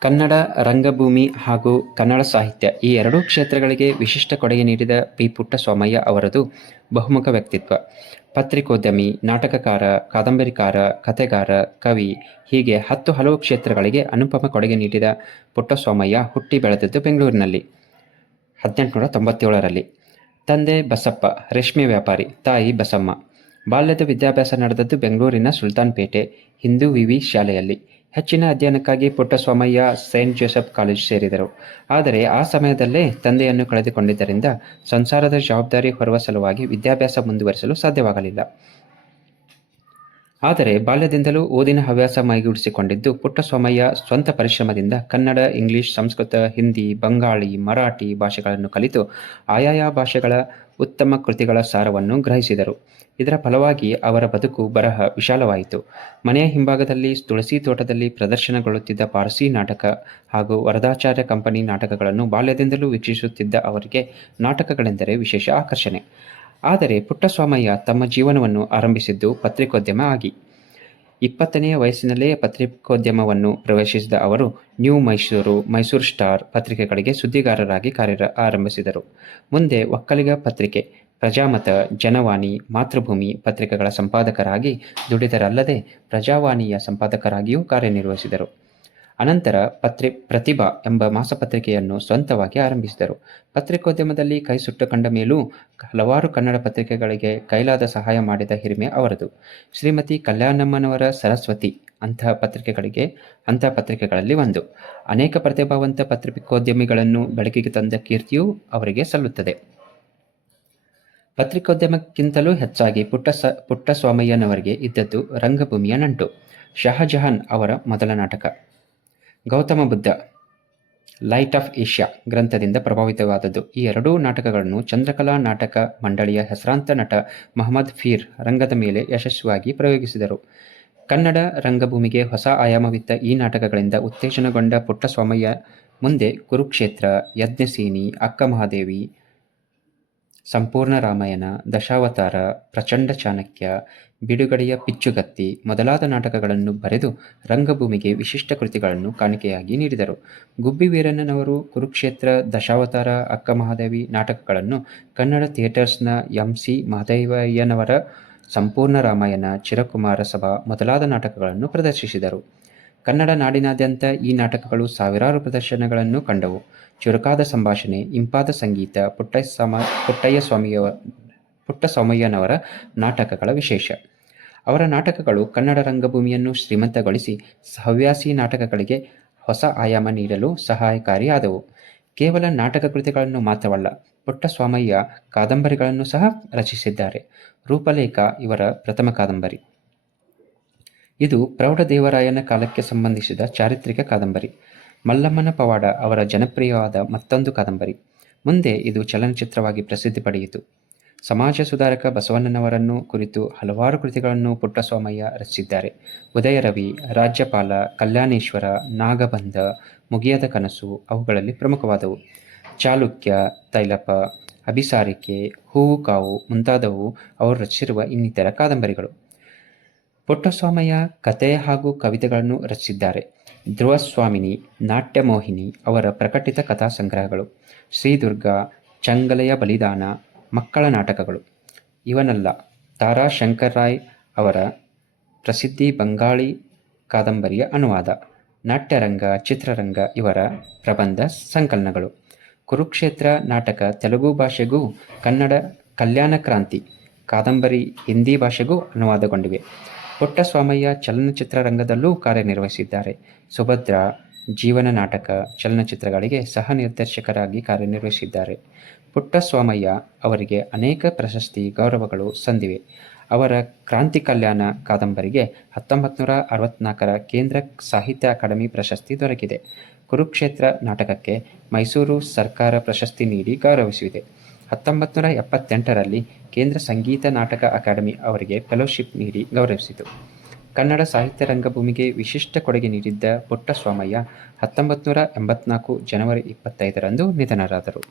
ಕನ್ನಡ ರಂಗಭೂಮಿ ಹಾಗೂ ಕನ್ನಡ ಸಾಹಿತ್ಯ ಈ ಎರಡೂ ಕ್ಷೇತ್ರಗಳಿಗೆ ವಿಶಿಷ್ಟ ಕೊಡುಗೆ ನೀಡಿದ ಪಿ ಪುಟ್ಟಸ್ವಾಮಯ್ಯ ಅವರದು ಬಹುಮುಖ ವ್ಯಕ್ತಿತ್ವ. ಪತ್ರಿಕೋದ್ಯಮಿ, ನಾಟಕಕಾರ, ಕಾದಂಬರಿಕಾರ, ಕಥೆಗಾರ, ಕವಿ ಹೀಗೆ ಹತ್ತು ಹಲವು ಕ್ಷೇತ್ರಗಳಿಗೆ ಅನುಪಮ ಕೊಡುಗೆ ನೀಡಿದ ಪುಟ್ಟಸ್ವಾಮಯ್ಯ ಹುಟ್ಟಿ ಬೆಳೆದದ್ದು ಬೆಂಗಳೂರಿನಲ್ಲಿ. ಹದಿನೆಂಟುನೂರ ತೊಂಬತ್ತೇಳರಲ್ಲಿ. ತಂದೆ ಬಸಪ್ಪ, ರೇಷ್ಮೆ ವ್ಯಾಪಾರಿ, ತಾಯಿ ಬಸಮ್ಮ. ಬಾಲ್ಯದ ವಿದ್ಯಾಭ್ಯಾಸ ನಡೆದದ್ದು ಬೆಂಗಳೂರಿನ ಸುಲ್ತಾನ್ಪೇಟೆ, ಹಿಂದೂ ವಿವಿ ಶಾಲೆಯಲ್ಲಿ. ಹೆಚ್ಚಿನ ಅಧ್ಯಯನಕ್ಕಾಗಿ ಪುಟ್ಟಸ್ವಾಮಯ್ಯ ಸೇಂಟ್ ಜೋಸೆಫ್ ಕಾಲೇಜ್ ಸೇರಿದರು. ಆದರೆ ಆ ಸಮಯದಲ್ಲೇ ತಂದೆಯನ್ನು ಕಳೆದುಕೊಂಡಿದ್ದರಿಂದ ಸಂಸಾರದ ಜವಾಬ್ದಾರಿ ಹೊರುವ ಸಲುವಾಗಿ ವಿದ್ಯಾಭ್ಯಾಸ ಮುಂದುವರಿಸಲು ಸಾಧ್ಯವಾಗಲಿಲ್ಲ. ಆದರೆ ಬಾಲ್ಯದಿಂದಲೂ ಓದಿನ ಹವ್ಯಾಸ ಮೈಗೂಡಿಸಿಕೊಂಡಿದ್ದು ಪುಟ್ಟಸ್ವಾಮಯ್ಯ ಸ್ವಂತ ಪರಿಶ್ರಮದಿಂದ ಕನ್ನಡ, ಇಂಗ್ಲಿಷ್, ಸಂಸ್ಕೃತ, ಹಿಂದಿ, ಬಂಗಾಳಿ, ಮರಾಠಿ ಭಾಷೆಗಳನ್ನು ಕಲಿತು ಆಯಾಯ ಭಾಷೆಗಳ ಉತ್ತಮ ಕೃತಿಗಳ ಸಾರವನ್ನು ಗ್ರಹಿಸಿದರು. ಇದರ ಫಲವಾಗಿ ಅವರ ಬದುಕು ಬರಹ ವಿಶಾಲವಾಯಿತು. ಮನೆಯ ಹಿಂಭಾಗದಲ್ಲಿ ತುಳಸಿ ತೋಟದಲ್ಲಿ ಪ್ರದರ್ಶನಗೊಳ್ಳುತ್ತಿದ್ದ ಪಾರ್ಸಿ ನಾಟಕ ಹಾಗೂ ವರದಾಚಾರ್ಯ ಕಂಪನಿ ನಾಟಕಗಳನ್ನು ಬಾಲ್ಯದಿಂದಲೂ ವೀಕ್ಷಿಸುತ್ತಿದ್ದ ಅವರಿಗೆ ನಾಟಕಗಳೆಂದರೆ ವಿಶೇಷ ಆಕರ್ಷಣೆ. ಆದರೆ ಪುಟ್ಟಸ್ವಾಮಯ್ಯ ತಮ್ಮ ಜೀವನವನ್ನು ಆರಂಭಿಸಿದ್ದು ಪತ್ರಿಕೋದ್ಯಮ ಆಗಿ. ಇಪ್ಪತ್ತನೆಯ ವಯಸ್ಸಿನಲ್ಲೇ ಪತ್ರಿಕೋದ್ಯಮವನ್ನು ಪ್ರವೇಶಿಸಿದ ಅವರು ನ್ಯೂ ಮೈಸೂರು ಮೈಸೂರು ಸ್ಟಾರ್ ಪತ್ರಿಕೆಗಳಿಗೆ ಸುದ್ದಿಗಾರರಾಗಿ ಕಾರ್ಯ ಆರಂಭಿಸಿದರು. ಮುಂದೆ ಒಕ್ಕಲಿಗ ಪತ್ರಿಕೆ, ಪ್ರಜಾಮತ, ಜನವಾಣಿ, ಮಾತೃಭೂಮಿ ಪತ್ರಿಕೆಗಳ ಸಂಪಾದಕರಾಗಿ ದುಡಿದರಲ್ಲದೆ ಪ್ರಜಾವಾಣಿಯ ಸಂಪಾದಕರಾಗಿಯೂ ಕಾರ್ಯನಿರ್ವಹಿಸಿದರು. ಅನಂತರ ಪತ್ರಿ ಪ್ರತಿಭಾ ಎಂಬ ಮಾಸಪತ್ರಿಕೆಯನ್ನು ಸ್ವಂತವಾಗಿ ಆರಂಭಿಸಿದರು. ಪತ್ರಿಕೋದ್ಯಮದಲ್ಲಿ ಕೈ ಸುಟ್ಟು ಕಂಡ ಮೇಲೂ ಹಲವಾರು ಕನ್ನಡ ಪತ್ರಿಕೆಗಳಿಗೆ ಕೈಲಾದ ಸಹಾಯ ಮಾಡಿದ ಹಿರಿಮೆ ಅವರದು. ಶ್ರೀಮತಿ ಕಲ್ಯಾಣಮ್ಮನವರ ಸರಸ್ವತಿ ಅಂತಹ ಪತ್ರಿಕೆಗಳಿಗೆ ಅಂತಹ ಪತ್ರಿಕೆಗಳಲ್ಲಿ ಒಂದು. ಅನೇಕ ಪ್ರತಿಭಾವಂತ ಪತ್ರಿಕೋದ್ಯಮಿಗಳನ್ನು ಬೆಳಕಿಗೆ ತಂದ ಕೀರ್ತಿಯೂ ಅವರಿಗೆ ಸಲ್ಲುತ್ತದೆ. ಪತ್ರಿಕೋದ್ಯಮಕ್ಕಿಂತಲೂ ಹೆಚ್ಚಾಗಿ ಪುಟ್ಟ ಸ, ಪುಟ್ಟಸ್ವಾಮಯ್ಯನವರಿಗೆ ಇದ್ದದ್ದು ರಂಗಭೂಮಿಯ ನಂಟು. ಶಹಜಹಾನ್ ಅವರ ಮೊದಲ ನಾಟಕ. Gautama Buddha light of Asia ಗ್ರಂಥದಿಂದ ಪ್ರಭಾವಿತವಾದದ್ದು. ಈ ಎರಡೂ ನಾಟಕಗಳನ್ನು ಚಂದ್ರಕಲಾ ನಾಟಕ ಮಂಡಳಿಯ ಹೆಸರಾಂತ ನಟ ಮಹಮ್ಮದ್ ಫೀರ್ ರಂಗದ ಮೇಲೆ ಯಶಸ್ವಿಯಾಗಿ ಪ್ರಯೋಗಿಸಿದರು. ಕನ್ನಡ ರಂಗಭೂಮಿಗೆ ಹೊಸ ಆಯಾಮವಿತ್ತ ಈ ನಾಟಕಗಳಿಂದ ಉತ್ತೇಜನಗೊಂಡ ಪುಟ್ಟಸ್ವಾಮಯ್ಯ ಮುಂದೆ ಕುರುಕ್ಷೇತ್ರ, ಯಜ್ಞಸೇನಿ ಅಕ್ಕ ಮಹಾದೇವಿ ಸಂಪೂರ್ಣ ರಾಮಾಯಣ, ದಶಾವತಾರ, ಪ್ರಚಂಡ ಚಾಣಕ್ಯ, ಬಿಡುಗಡೆಯ ಪಿಚ್ಚುಗತ್ತಿ ಮೊದಲಾದ ನಾಟಕಗಳನ್ನು ಬರೆದು ರಂಗಭೂಮಿಗೆ ವಿಶಿಷ್ಟ ಕೃತಿಗಳನ್ನು ಕಾಣಿಕೆಯಾಗಿ ನೀಡಿದರು. ಗುಬ್ಬಿ ವೀರಣ್ಣನವರು ಕುರುಕ್ಷೇತ್ರ, ದಶಾವತಾರ, ಅಕ್ಕ ಮಹಾದೇವಿ ನಾಟಕಗಳನ್ನು ಕನ್ನಡ ಥಿಯೇಟರ್ಸ್ನ ಎಂ ಸಿ ಮಹದೇವಯ್ಯನವರ ಸಂಪೂರ್ಣ ರಾಮಾಯಣ, ಚಿರಕುಮಾರ ಸಭಾ ಮೊದಲಾದ ನಾಟಕಗಳನ್ನು ಪ್ರದರ್ಶಿಸಿದರು. ಕನ್ನಡ ನಾಡಿನಾದ್ಯಂತ ಈ ನಾಟಕಗಳು ಸಾವಿರಾರು ಪ್ರದರ್ಶನಗಳನ್ನು ಕಂಡವು. ಚುರುಕಾದ ಸಂಭಾಷಣೆ, ಇಂಪಾದ ಸಂಗೀತ ಪುಟ್ಟಸ್ವಾಮ ಪುಟ್ಟಯ್ಯ ಸ್ವಾಮಿಯ ಪುಟ್ಟಸ್ವಾಮಯ್ಯನವರ ನಾಟಕಗಳ ವಿಶೇಷ. ಅವರ ನಾಟಕಗಳು ಕನ್ನಡ ರಂಗಭೂಮಿಯನ್ನು ಶ್ರೀಮಂತಗೊಳಿಸಿ ಹವ್ಯಾಸಿ ನಾಟಕಗಳಿಗೆ ಹೊಸ ಆಯಾಮ ನೀಡಲು ಸಹಾಯಕಾರಿಯಾದವು. ಕೇವಲ ನಾಟಕ ಕೃತಿಗಳನ್ನು ಮಾತ್ರವಲ್ಲ, ಪುಟ್ಟಸ್ವಾಮಯ್ಯ ಕಾದಂಬರಿಗಳನ್ನು ಸಹ ರಚಿಸಿದ್ದಾರೆ. ರೂಪಲೇಖ ಇವರ ಪ್ರಥಮ ಕಾದಂಬರಿ. ಇದು ಪ್ರೌಢದೇವರಾಯನ ಕಾಲಕ್ಕೆ ಸಂಬಂಧಿಸಿದ ಚಾರಿತ್ರಿಕ ಕಾದಂಬರಿ. ಮಲ್ಲಮ್ಮನ ಪವಾಡ ಅವರ ಜನಪ್ರಿಯವಾದ ಮತ್ತೊಂದು ಕಾದಂಬರಿ. ಮುಂದೆ ಇದು ಚಲನಚಿತ್ರವಾಗಿ ಪ್ರಸಿದ್ಧಿ ಪಡೆಯಿತು. ಸಮಾಜ ಸುಧಾರಕ ಬಸವಣ್ಣನವರನ್ನು ಕುರಿತು ಹಲವಾರು ಕೃತಿಗಳನ್ನು ಪುಟ್ಟಸ್ವಾಮಯ್ಯ ರಚಿಸಿದ್ದಾರೆ. ಉದಯರವಿ, ರಾಜ್ಯಪಾಲ, ಕಲ್ಯಾಣೇಶ್ವರ, ನಾಗಬಂಧ, ಮುಗಿಯದ ಕನಸು ಅವುಗಳಲ್ಲಿ ಪ್ರಮುಖವಾದವು. ಚಾಲುಕ್ಯ ತೈಲಪ ಅಭಿಸಾರಿಕೆ, ಹೂವು, ಕಾವು ಮುಂತಾದವು ಅವರು ರಚಿಸಿರುವ ಇನ್ನಿತರ ಕಾದಂಬರಿಗಳು. ಪುಟ್ಟಸ್ವಾಮಯ್ಯ ಕತೆ ಹಾಗೂ ಕವಿತೆಗಳನ್ನು ರಚಿಸಿದ್ದಾರೆ. ಧ್ರುವಸ್ವಾಮಿನಿ, ನಾಟ್ಯಮೋಹಿನಿ ಅವರ ಪ್ರಕಟಿತ ಕಥಾ ಸಂಗ್ರಹಗಳು ಶ್ರೀದುರ್ಗ, ಚಂಗಲೆಯ ಬಲಿದಾನ, ಮಕ್ಕಳ ನಾಟಕಗಳು. ಇವನಲ್ಲ, ತಾರಾ ಶಂಕರ್ ರಾಯ್ ಅವರ ಪ್ರಸಿದ್ಧಿ ಬಂಗಾಳಿ ಕಾದಂಬರಿಯ ಅನುವಾದ, ನಾಟ್ಯರಂಗ, ಚಿತ್ರರಂಗ ಇವರ ಪ್ರಬಂಧ ಸಂಕಲನಗಳು. ಕುರುಕ್ಷೇತ್ರ ನಾಟಕ ತೆಲುಗು ಭಾಷೆಗೂ ಕನ್ನಡ ಕಲ್ಯಾಣ ಕ್ರಾಂತಿ, ಕಾದಂಬರಿ ಹಿಂದಿ ಭಾಷೆಗೂ ಅನುವಾದಗೊಂಡಿವೆ. ಪುಟ್ಟಸ್ವಾಮಯ್ಯ ಚಲನಚಿತ್ರ ರಂಗದಲ್ಲೂ ಕಾರ್ಯನಿರ್ವಹಿಸಿದ್ದಾರೆ. ಸುಭದ್ರ, ಜೀವನ ನಾಟಕ, ಚಲನಚಿತ್ರಗಳಿಗೆ ಸಹ ನಿರ್ದೇಶಕರಾಗಿ ಕಾರ್ಯನಿರ್ವಹಿಸಿದ್ದಾರೆ. ಪುಟ್ಟಸ್ವಾಮಯ್ಯ ಅವರಿಗೆ ಅನೇಕ ಪ್ರಶಸ್ತಿ, ಗೌರವಗಳು ಸಂದಿವೆ. ಅವರ ಕ್ರಾಂತಿ ಕಲ್ಯಾಣ ಕಾದಂಬರಿಗೆ ಹತ್ತೊಂಬತ್ತು ನೂರ ಕೇಂದ್ರ ಸಾಹಿತ್ಯ ಅಕಾಡೆಮಿ ಪ್ರಶಸ್ತಿ ದೊರಕಿದೆ. ಕುರುಕ್ಷೇತ್ರ ನಾಟಕಕ್ಕೆ ಮೈಸೂರು ಸರ್ಕಾರ ಪ್ರಶಸ್ತಿ ನೀಡಿ ಗೌರವಿಸಿದೆ. ಹತ್ತೊಂಬತ್ತು ನೂರ ಎಪ್ಪತ್ತೆಂಟರಲ್ಲಿ ಕೇಂದ್ರ ಸಂಗೀತ ನಾಟಕ ಅಕಾಡೆಮಿ ಅವರಿಗೆ ಫೆಲೋಶಿಪ್ ನೀಡಿ ಗೌರವಿಸಿತು. ಕನ್ನಡ ಸಾಹಿತ್ಯ ರಂಗಭೂಮಿಗೆ ವಿಶಿಷ್ಟ ಕೊಡುಗೆ ನೀಡಿದ್ದ ಪುಟ್ಟಸ್ವಾಮಯ್ಯ ಹತ್ತೊಂಬತ್ತು ನೂರ ಎಂಬತ್ನಾಲ್ಕು ಜನವರಿ ಇಪ್ಪತ್ತೈದರಂದು ನಿಧನರಾದರು.